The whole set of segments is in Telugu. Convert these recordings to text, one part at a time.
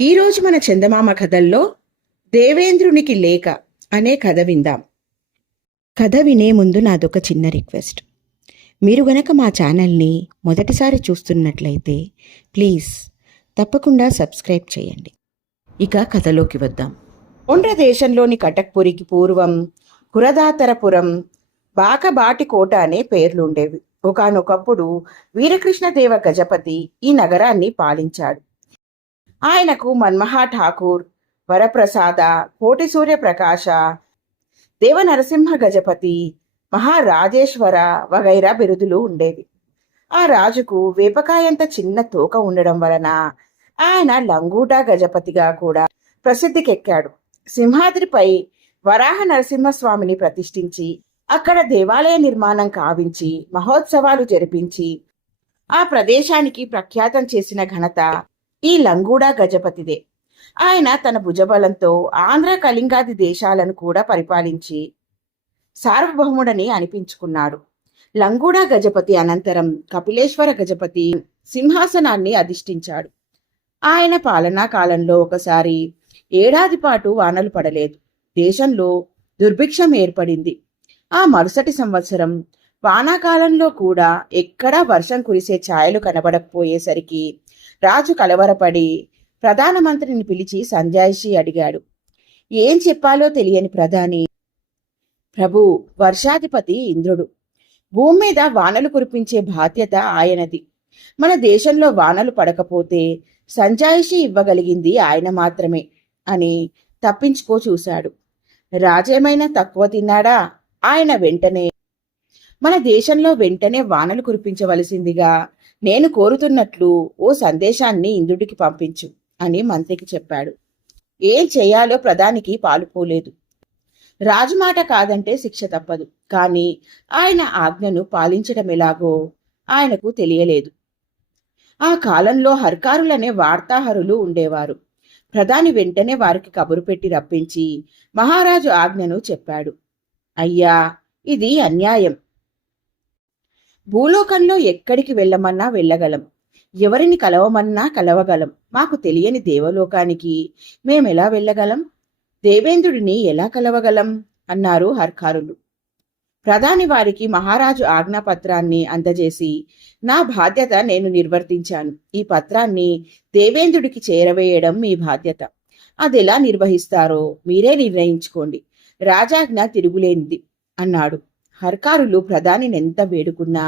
ఈరోజు మన చందమామ కథల్లో దేవేంద్రునికి లేఖ అనే కథ విందాం. కథ వినే ముందు నాదొక చిన్న రిక్వెస్ట్. మీరు గనక మా ఛానల్ని మొదటిసారి చూస్తున్నట్లయితే ప్లీజ్ తప్పకుండా సబ్స్క్రైబ్ చేయండి. ఇక కథలోకి వద్దాం. ఒండ్ర దేశంలోని కటక్పురికి పూర్వం కురదాతరపురం, బాకబాటి కోట అనే పేర్లుండేవి. ఒకానొకప్పుడు వీరకృష్ణదేవ గజపతి ఈ నగరాన్ని పాలించాడు. ఆయనకు మన్మహా ఠాకూర్, వరప్రసాద, కోటి సూర్యప్రకాశ, దేవనరసింహ గజపతి, మహారాజేశ్వర వగైరా బిరుదులు ఉండేవి. ఆ రాజుకు వేపకాయంత చిన్న తోక ఉండడం వలన ఆయన లంగూటా గజపతిగా కూడా ప్రసిద్ధికెక్కాడు. సింహాద్రిపై వరాహ నరసింహస్వామిని ప్రతిష్ఠించి అక్కడ దేవాలయ నిర్మాణం కావించి మహోత్సవాలు జరిపించి ఆ ప్రదేశానికి ప్రఖ్యాతం చేసిన ఘనత ఈ లంగూడా గజపతిదే. ఆయన తన భుజబలంతో ఆంధ్ర కళింగాది దేశాలను కూడా పరిపాలించి సార్వభౌముడని అనిపించుకున్నాడు. లంగూడా గజపతి అనంతరం కపిలేశ్వర గజపతి సింహాసనాన్ని అధిష్ఠించాడు. ఆయన పాలనా కాలంలో ఒకసారి ఏడాది పాటు వానలు పడలేదు. దేశంలో దుర్భిక్షం ఏర్పడింది. ఆ మరుసటి సంవత్సరం వానాకాలంలో కూడా ఎక్కడా వర్షం కురిసే ఛాయలు కనబడకపోయేసరికి రాజు కలవరపడి ప్రధానమంత్రిని పిలిచి సంజాయిషి అడిగాడు. ఏం చెప్పాలో తెలియని ప్రధాని, ప్రభు, వర్షాధిపతి ఇంద్రుడు. భూమి మీద వానలు కురిపించే బాధ్యత ఆయనది. మన దేశంలో వానలు పడకపోతే సంజాయిషి ఇవ్వగలిగింది ఆయన మాత్రమే అని తప్పించుకో చూశాడు. రాజేమైనా తక్కువ తిన్నాడా? ఆయన వెంటనే మన దేశంలో వెంటనే వానలు కురిపించవలసిందిగా నేను కోరుతున్నట్లు ఓ సందేశాన్ని ఇంద్రుడికి పంపించు అని మంత్రికి చెప్పాడు. ఏం చెయ్యాలో ప్రధానికి పాలుపోలేదు. రాజుమాట కాదంటే శిక్ష తప్పదు. కానీ ఆయన ఆజ్ఞను పాలించడం ఎలాగో ఆయనకు తెలియలేదు. ఆ కాలంలో హర్కారులనే వార్తాహరులు ఉండేవారు. ప్రధాని వెంటనే వారికి కబురు పెట్టి రప్పించి మహారాజు ఆజ్ఞను చెప్పాడు. అయ్యా, ఇది అన్యాయం. భూలోకంలో ఎక్కడికి వెళ్ళమన్నా వెళ్ళగలం, ఎవరిని కలవమన్నా కలవగలం. మాకు తెలియని దేవలోకానికి మేమెలా వెళ్ళగలం? దేవేంద్రుడిని ఎలా కలవగలం అన్నారు హర్కారులు. ప్రధాని వారికి మహారాజు ఆజ్ఞాపత్రాన్ని అందజేసి, నా బాధ్యత నేను నిర్వర్తించాను. ఈ పత్రాన్ని దేవేంద్రుడికి చేరవేయడం మీ బాధ్యత. అదెలా నిర్వహిస్తారో మీరే నిర్ణయించుకోండి. రాజాజ్ఞ తిరుగులేనిది అన్నాడు. హర్కారులు ప్రధానిని ఎంత వేడుకున్నా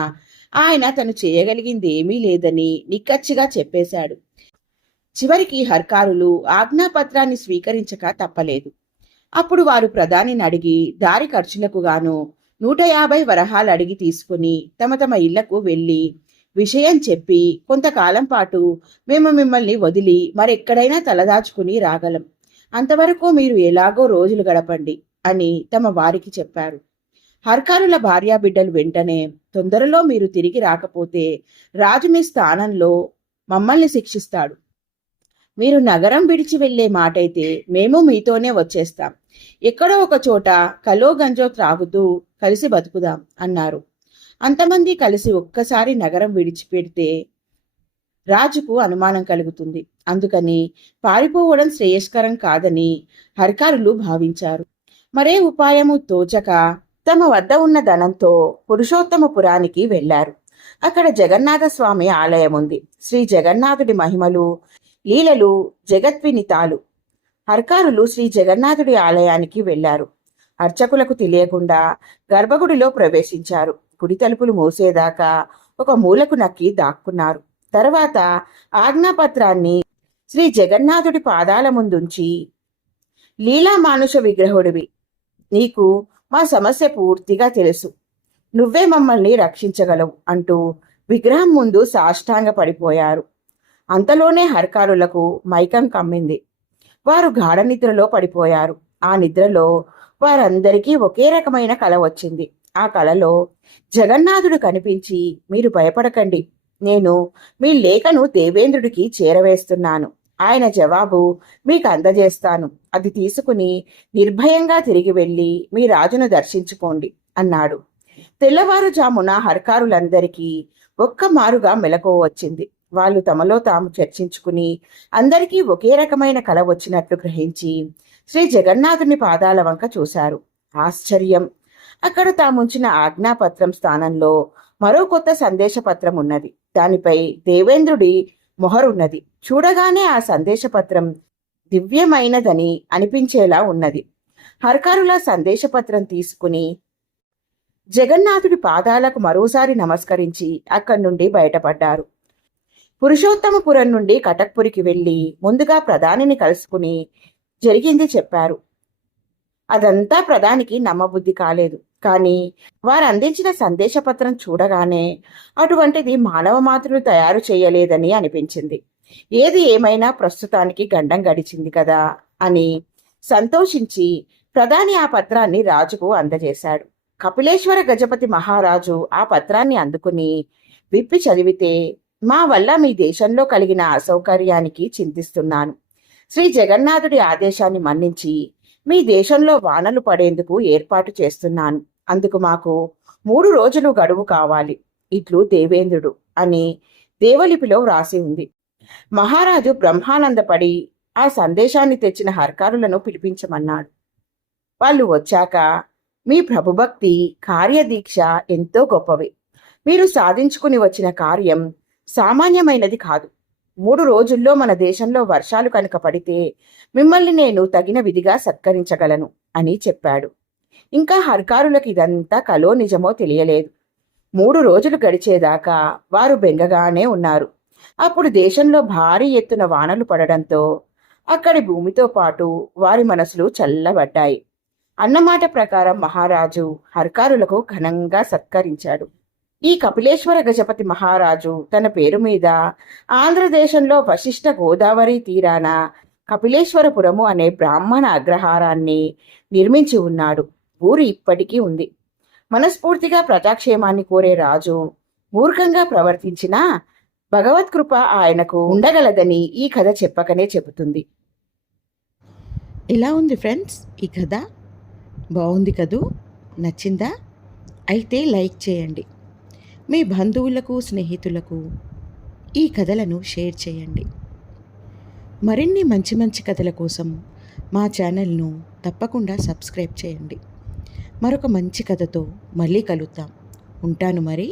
ఆయన తను చేయగలిగింది ఏమీ లేదని నిక్కచ్చిగా చెప్పేశాడు. చివరికి హర్కారులు ఆజ్ఞాపత్రాన్ని స్వీకరించక తప్పలేదు. అప్పుడు వారు ప్రధానిని అడిగి దారి ఖర్చులకు గాను 150 వరహాలు అడిగి తీసుకుని తమ తమ ఇళ్లకు వెళ్ళి విషయం చెప్పి, కొంతకాలం పాటు మేము మిమ్మల్ని వదిలి మరెక్కడైనా తలదాచుకుని రాగలం. అంతవరకు మీరు ఎలాగో రోజులు గడపండి అని తమ వారికి చెప్పారు. హర్కారుల భార్యాబిడ్డలు వెంటనే, తొందరలో మీరు తిరిగి రాకపోతే రాజు మీ స్థానంలో మమ్మల్ని శిక్షిస్తాడు. మీరు నగరం విడిచి వెళ్లే మాటైతే మేము మీతోనే వచ్చేస్తాం. ఎక్కడో ఒక చోట కలో గంజో త్రాగుతూ కలిసి బతుకుదాం అన్నారు. అంతమంది కలిసి ఒక్కసారి నగరం విడిచిపెడితే రాజుకు అనుమానం కలుగుతుంది. అందుకని పారిపోవడం శ్రేయస్కరం కాదని హర్కారులు భావించారు. మరే ఉపాయము తోచక తమ వద్ద ఉన్న ధనంతో పురుషోత్తమపురానికి వెళ్లారు. అక్కడ జగన్నాథ స్వామి ఆలయం ఉంది. శ్రీ జగన్నాథుడి మహిమలు, లీలలు జగద్వినితాలు. హర్కారులు శ్రీ జగన్నాథుడి ఆలయానికి వెళ్లారు. అర్చకులకు తెలియకుండా గర్భగుడిలో ప్రవేశించారు. గుడి తలుపులు మూసేదాకా ఒక మూలకు నక్కి దాక్కున్నారు. తర్వాత ఆజ్ఞాపత్రాన్ని శ్రీ జగన్నాథుడి పాదాల ముందుంచి, లీలా మానుష విగ్రహుడివి, నీకు మా సమస్య పూర్తిగా తెలుసు, నువ్వే మమ్మల్ని రక్షించగలవు అంటూ విగ్రహం ముందు సాష్టాంగ పడిపోయారు. అంతలోనే హర్కారులకు మైకం కమ్మింది. వారు గాఢ నిద్రలో పడిపోయారు. ఆ నిద్రలో వారందరికీ ఒకే రకమైన కల వచ్చింది. ఆ కలలో జగన్నాథుడు కనిపించి, మీరు భయపడకండి, నేను మీ లేఖను దేవేంద్రుడికి చేరవేస్తున్నాను. ఆయన జవాబు మీకు అందజేస్తాను. అది తీసుకుని నిర్భయంగా తిరిగి వెళ్ళి మీ రాజును దర్శించుకోండి అన్నాడు. తెల్లవారుజామున హర్కారులందరికీ ఒక్క మారుగా మెలకువ వచ్చింది. వాళ్ళు తమలో తాము చర్చించుకుని అందరికీ ఒకే రకమైన కల వచ్చినట్లు గ్రహించి శ్రీ జగన్నాథుని పాదాల వంక చూశారు. ఆశ్చర్యం! అక్కడ తాముంచిన ఆజ్ఞాపత్రం స్థానంలో మరో కొత్త సందేశపత్రం ఉన్నది. దానిపై దేవేంద్రుడి మొహరున్నది. చూడగానే ఆ సందేశపత్రం దివ్యమైనదని అనిపించేలా ఉన్నది. హర్కారుల సందేశపత్రం తీసుకుని జగన్నాథుడి పాదాలకు మరోసారి నమస్కరించి అక్కడి నుండి బయటపడ్డారు. పురుషోత్తమపురం నుండి కటక్పురికి వెళ్లి ముందుగా ప్రధానిని కలుసుకుని జరిగింది చెప్పారు. అదంతా ప్రధానికి నమ్మబుద్ధి కాలేదు. కానీ వారు అందించిన సందేశపత్రం చూడగానే అటువంటిది మానవ మాతృలు తయారు చేయలేదని అనిపించింది. ఏది ఏమైనా ప్రస్తుతానికి గండం గడిచింది కదా అని సంతోషించి ప్రధాని ఆ పత్రాన్ని రాజుకు అందజేశాడు. కపిలేశ్వర గజపతి మహారాజు ఆ పత్రాన్ని అందుకుని విప్పి చదివితే, మా వల్ల మీ దేశంలో కలిగిన అసౌకర్యానికి చింతిస్తున్నాను. శ్రీ జగన్నాథుడి ఆదేశాన్ని మన్నించి మీ దేశంలో వానలు పడేందుకు ఏర్పాటు చేస్తున్నాను. అందుకు మాకు 3 రోజులు గడువు కావాలి. ఇట్లు దేవేంద్రుడు అని దేవలిపిలో వ్రాసి ఉంది. మహారాజు బ్రహ్మానందపడి ఆ సందేశాన్ని తెచ్చిన హర్కారులను పిలిపించమన్నాడు. వాళ్ళు వచ్చాక, మీ ప్రభుభక్తి కార్యదీక్ష ఎంతో గొప్పవి. మీరు సాధించుకుని వచ్చిన కార్యం సామాన్యమైనది కాదు. 3 రోజుల్లో మన దేశంలో వర్షాలు కనుక పడితే మిమ్మల్ని నేను తగిన విధిగా సత్కరించగలను అని చెప్పాడు. ఇంకా హర్కారులకు ఇదంతా కలో నిజమో తెలియలేదు. 3 రోజులు గడిచేదాకా వారు బెంగగానే ఉన్నారు. అప్పుడు దేశంలో భారీ ఎత్తున వానలు పడడంతో అక్కడి భూమితో పాటు వారి మనసులు చల్లబడ్డాయి. అన్నమాట ప్రకారం మహారాజు హర్కారులకు ఘనంగా సత్కరించాడు. ఈ కపిలేశ్వర గజపతి మహారాజు తన పేరు మీద ఆంధ్రదేశంలో వశిష్ఠ గోదావరి తీరాన కపిలేశ్వరపురము అనే బ్రాహ్మణ అగ్రహారాన్ని నిర్మించి ఉన్నాడు. ఊరు ఇప్పటికీ ఉంది. మనస్ఫూర్తిగా ప్రజాక్షేమాన్ని కోరే రాజు మూర్ఖంగా ప్రవర్తించినా భగవత్కృప ఆయనకు ఉండగలదని ఈ కథ చెప్పకనే చెబుతుంది. ఎలా ఉంది ఫ్రెండ్స్ ఈ కథ? బాగుంది కదూ? నచ్చిందా? అయితే లైక్ చేయండి. మీ బంధువులకు స్నేహితులకు ఈ కథలను షేర్ చేయండి. మరిన్ని మంచి మంచి కథల కోసం మా ఛానల్ను తప్పకుండా సబ్స్క్రైబ్ చేయండి. మరొక మంచి కథతో మళ్ళీ కలుద్దాం. ఉంటాను మరి.